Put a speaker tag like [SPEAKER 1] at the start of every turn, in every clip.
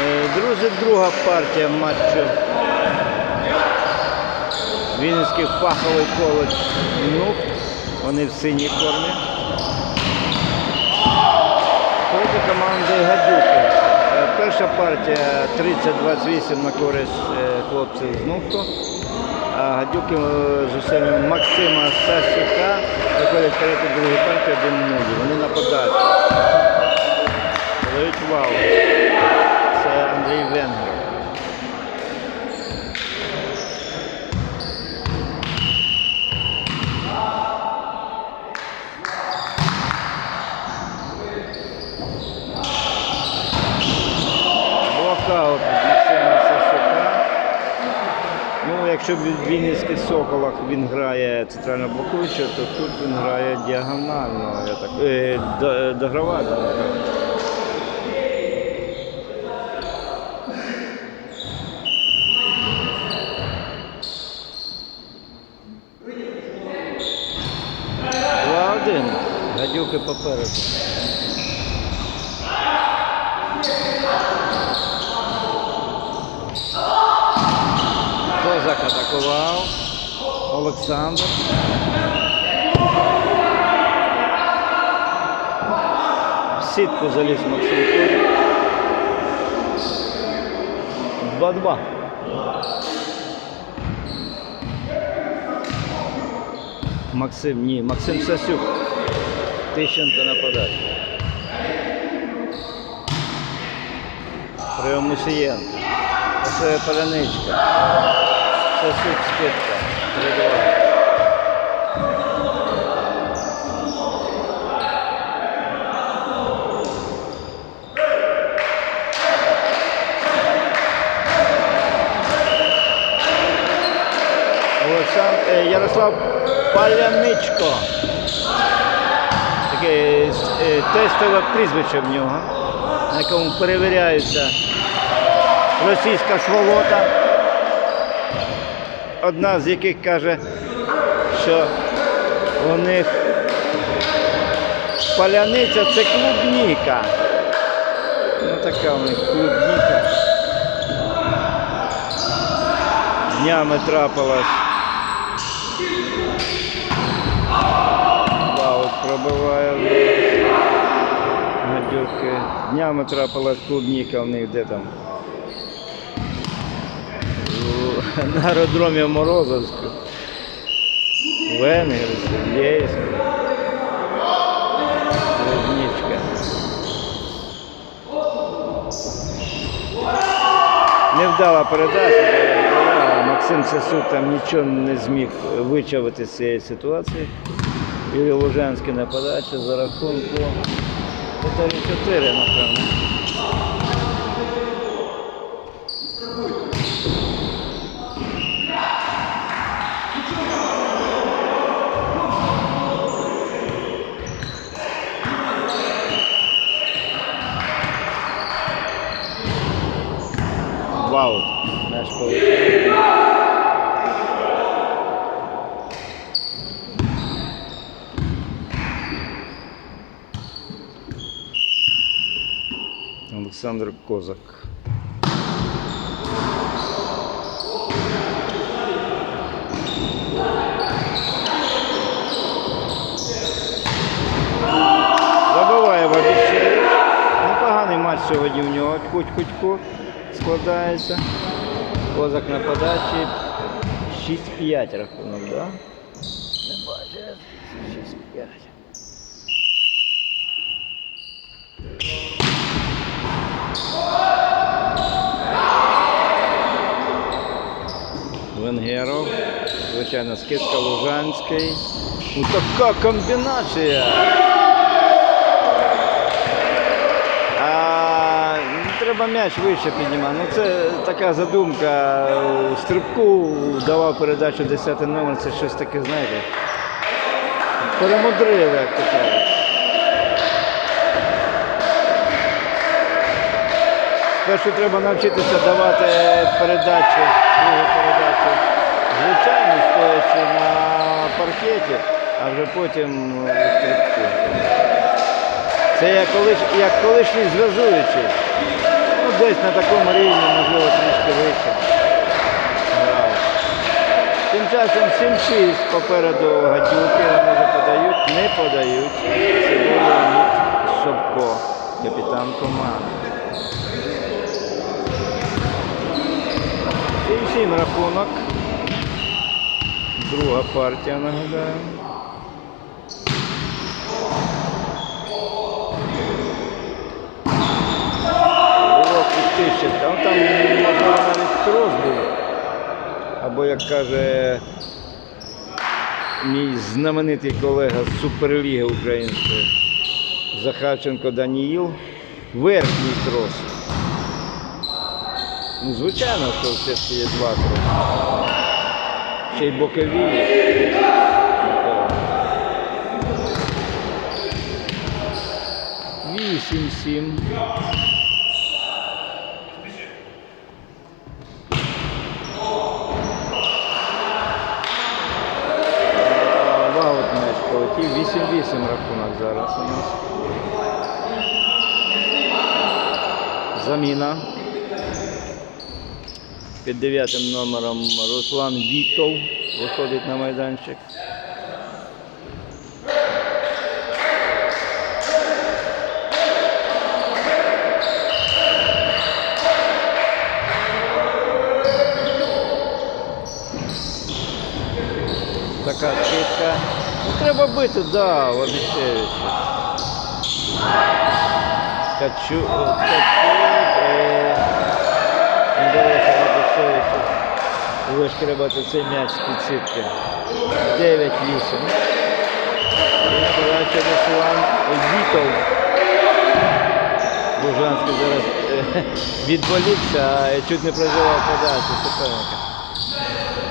[SPEAKER 1] Е, Друзі, друга партія матчу. Вінницький фаховий коледж НУК. Вони в синій формі. Проти команди Гадюки. Е, Перша партія 30-28 на користь е, хлопців з НУКу. А Гадюки е, зусиллями Максима Сасюка виходять вперед у другій партії 1-0. Вони нападають. Дають вау. Андрій Венгер. Блокаут Максима Сасюка. Ну, якщо в Вінницьких Соколах він грає центрально блокуючи, то тут він грає діагонально. Я так, е, до- догравати. Два один. Гадюки попереду. Козак. Олександр. В сітку заліз Максим Козак. 2-2. Максим, ні, Максим Сасюк. Тищенко нападає. Прийом Мусієнко. Це Поляничка. Сасюк скидка. 3-2. Е, Ярослав Паляничко. Таке е, тестове прізвище в нього, на якому перевіряється російська сволота. Одна з яких каже, що у них паляниця це клубніка. Ну така у них клубніка. Днями трапилась. Баут пробиває гадюки. Днями трапилась клубніка у них де там. У- На аеродромі Морозовську. Венгерську, Єйську. Клубничка. Невдала передача. Максим Сасук там нічого не зміг вичавити з цієї ситуації. Юрій Лужанський на подачі за рахунку 4-4, напевно. Вау, наш полетів. Олександр Козак. Забиває Бабіщевич. Непоганий матч сьогодні в нього. Куть-куть-ку складається. Козак на подачі. 6-5 рахунок, так? Да? Не бачу. 6-5. Венгеров. Звичайно, скидка Лужанський. Ну така комбінація. А, ну, треба м'яч вище піднімати. Ну це така задумка. Стрибку давав передачу 10 номер, це щось таке, знаєте. Перемудрили, як то кажуть. Спершу треба навчитися давати передачі, другу передачу, звичайно, стоячи на паркеті, а вже потім е. Це як, колиш, як колишній зв'язуючий. Ну, десь на такому рівні, можливо, трішки вище. Тим часом 7-6 попереду гадюки, вони вже подають, не подають. Це Леонід Собко, капітан команди. 7-7 рахунок. Друга партія, нагадаю. Було. Там, там можливо навіть трос був. Або як каже мій знаменитий колега з Суперліги Української Захарченко Даніїл, верхній трос. Ну, звичайно, що все є два троси. Ще й бокові. Вісім сім. Ваут м'яч полетів. 8-8 рахунок зараз у нас. Заміна. Під дев'ятим номером Руслан Вітов виходить на майданчик. Така скидка. Ну, треба бити, да, Лобіщевича. Ткачу, ткачу, е, вишкребати цей м'яч з підсітки. 9-8. І подача Руслан Вітов. Бужанський зараз е, відволікся, а чуть не проживав подачу суперника.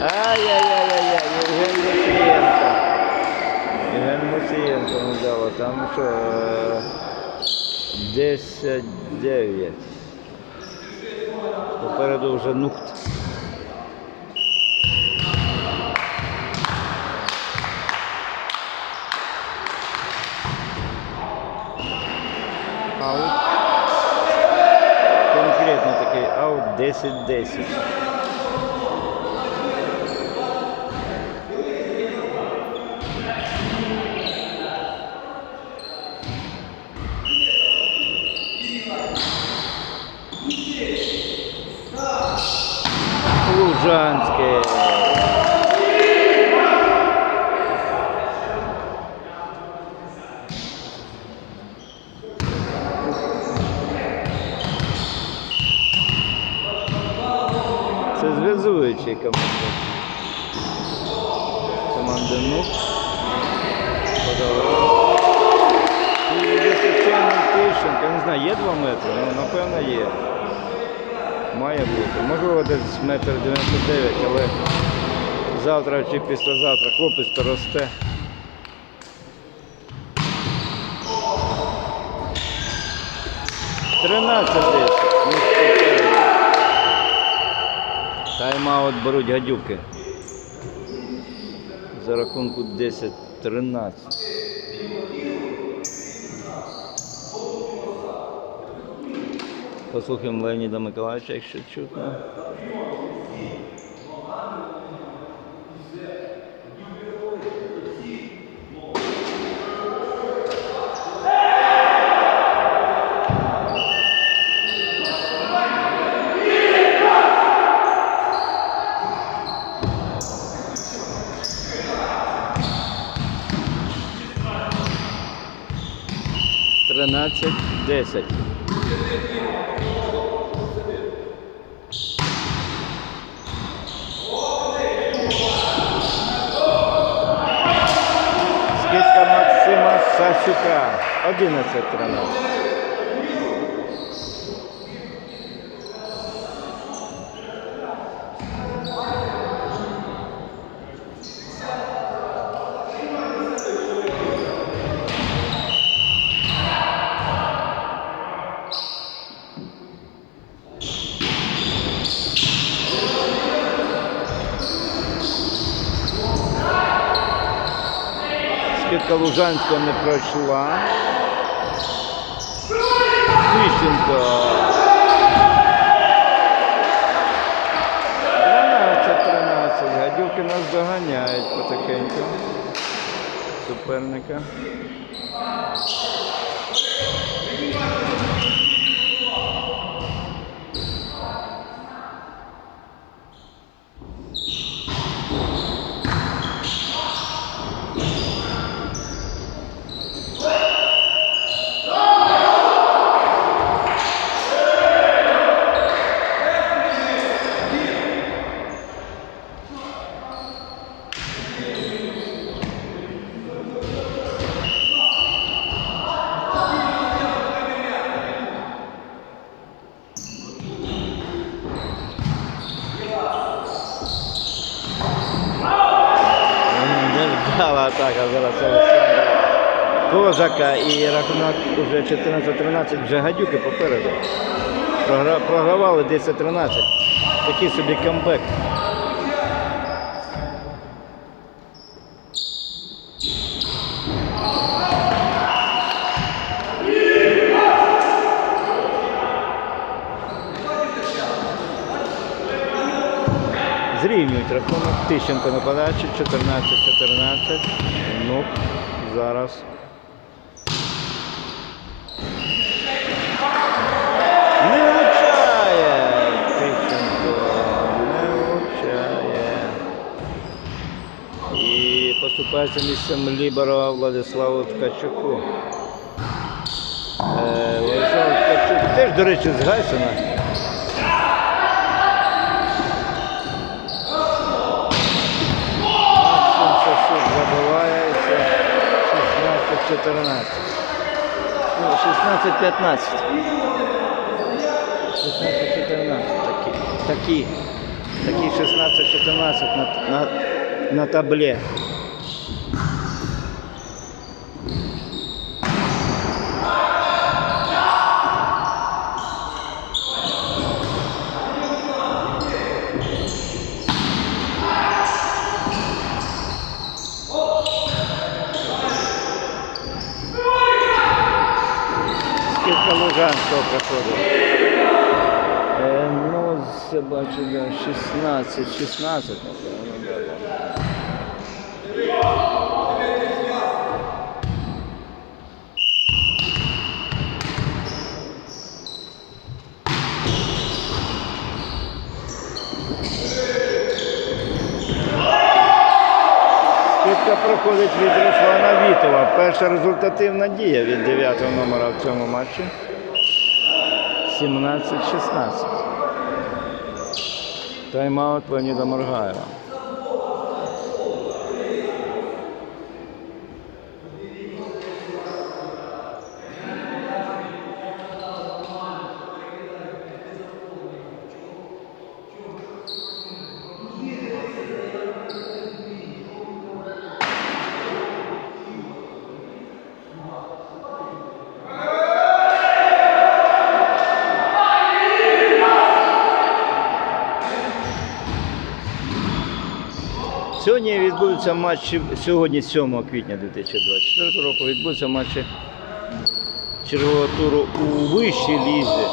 [SPEAKER 1] Ай-яй-яй-яй-яй, Євген Мусієнко. Євген Мусієнко не дало. Там що? е, 10-9. Попереду вже нухт. Аут. Конкретно такий аут 10-10. Лужанське. Це зв'язуючий команда. НУК. Подавав. І Тищенко. Не знаю, є 2 метри? Ну, напевно, є. Має бути. Можливо, десь метр 99, але завтра чи післязавтра хлопець то росте. Тринадцять десять. Тайм-аут беруть гадюки. Рахунку 10-13. Послухаємо Леоніда Миколаївича, якщо чутно. Тринадцять десять. Скидка Максима Сасюка. 11-13. Лужанська не пройшла. Тищенко. Гадюки нас доганяють потихеньку. Суперника. Козака і рахунок уже 14-13, вже гадюки попереду. Програвали 10-13. Такий собі камбек. Зрівнюють рахунок. Тищенко на подачі, 14-14. Ну, зараз. Не влучає! Тищенко не влучає. І поступається місцем Ліберова Владиславу Ткачуку. Е, Владислав Ткачук теж, до речі, з Гайсена. Максим забивається 16-14. Ну, 16-15. 16-14. Такі. Такі. Такі 16-14 на, на, на табле. Скільки? Е, ну, це бачу, да, 16, 16, напевно, да, да. Скидка проходить від Руслана Вітова. Перша результативна дія від 9 номера в цьому матчі. 17-16. Тайм-аут Леоніда Моргаєва. Сьогодні відбудуться матчі, сьогодні 7 квітня 2024 року відбудуться матчі чергового туру у вищій лізі.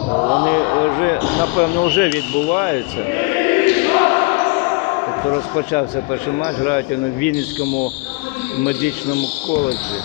[SPEAKER 1] Вони вже, напевно, вже відбуваються. Тобто розпочався перший матч, грають вони в Вінницькому медичному коледжі.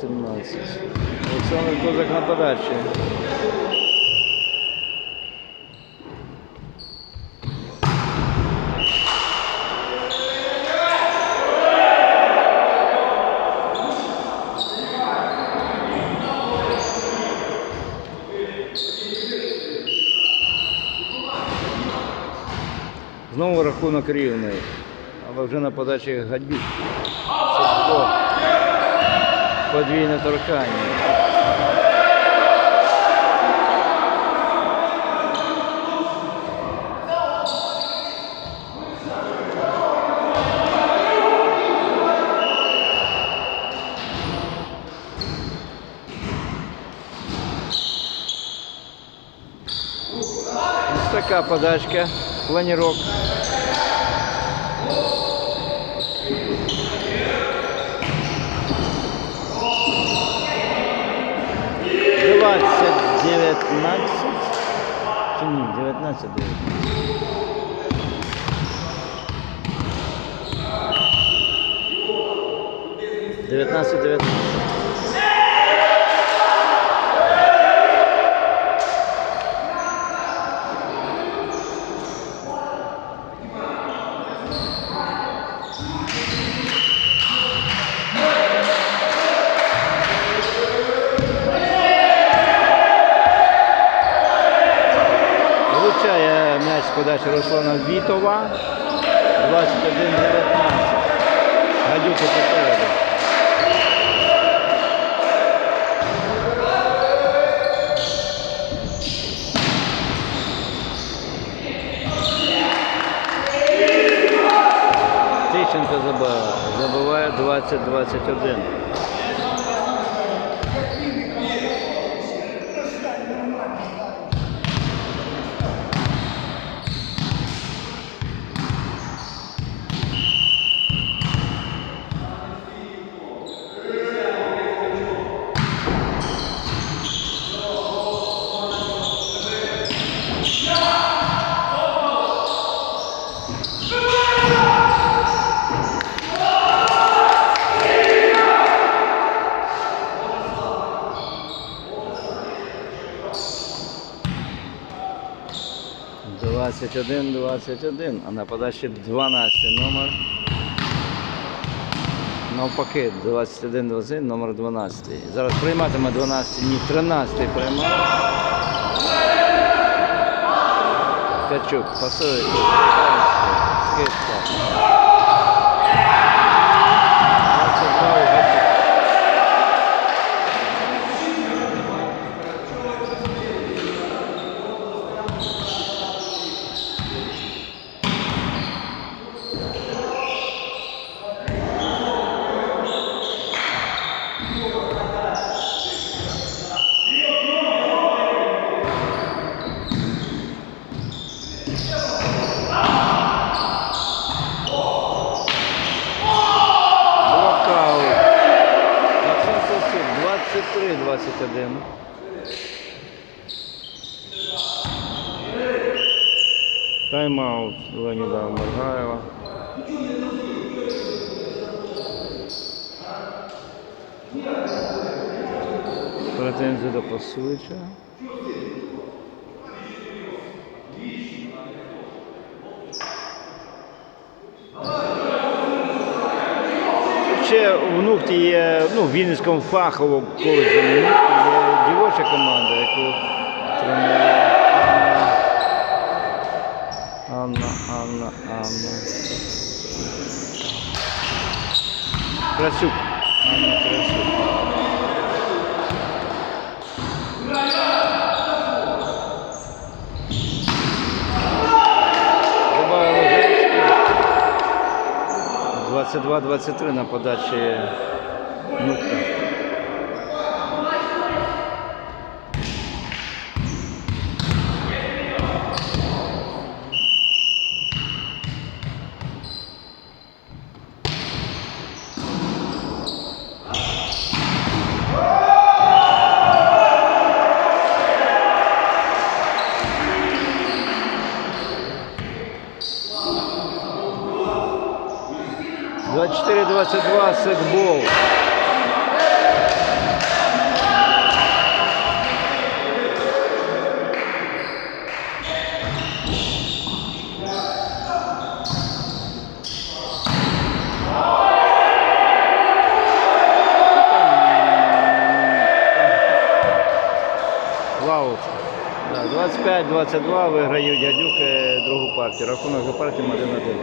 [SPEAKER 1] 17. Олександр Козак на подачі. Знову рахунок рівний, але вже на подачі гадюк. Подвійне торкання. Така подачка, планірок. Двадцять дев'ятнадцять. Чи ні, дев'ятнадцять дев'ятнадцять. Дев'ятнадцять дев'ятнадцять. Влучає м'яч з подачі Руслана Вітова. 21-19. Гадюки попереду. Тищенко. Забиває 20-21. Двадцять один, двадцять один, а на подачі 12 номер. Навпаки, 21, 21, номер 12. Зараз прийматиме 12, ні, 13 приймає. Качук, пасує. Скидка. 22 у Гатчук. Блокаут. Максим Косик, 23-21. Тайм-аут Леоніда Маргаєва. Претензії до пасуюча. Ще в Нухті є, ну, в Вінницькому фаховому коледжі Нухті команда, яку тренує Анна, Анна, Анна, Анна. Красюк. Анна Красюк. Лужанський. 22-23 на подачі Нукта. Двадцять чотири, двадцять два, секбол. Вау. Да, 25-22 виграють гадюки другу партію. Рахунок за партією 1-1.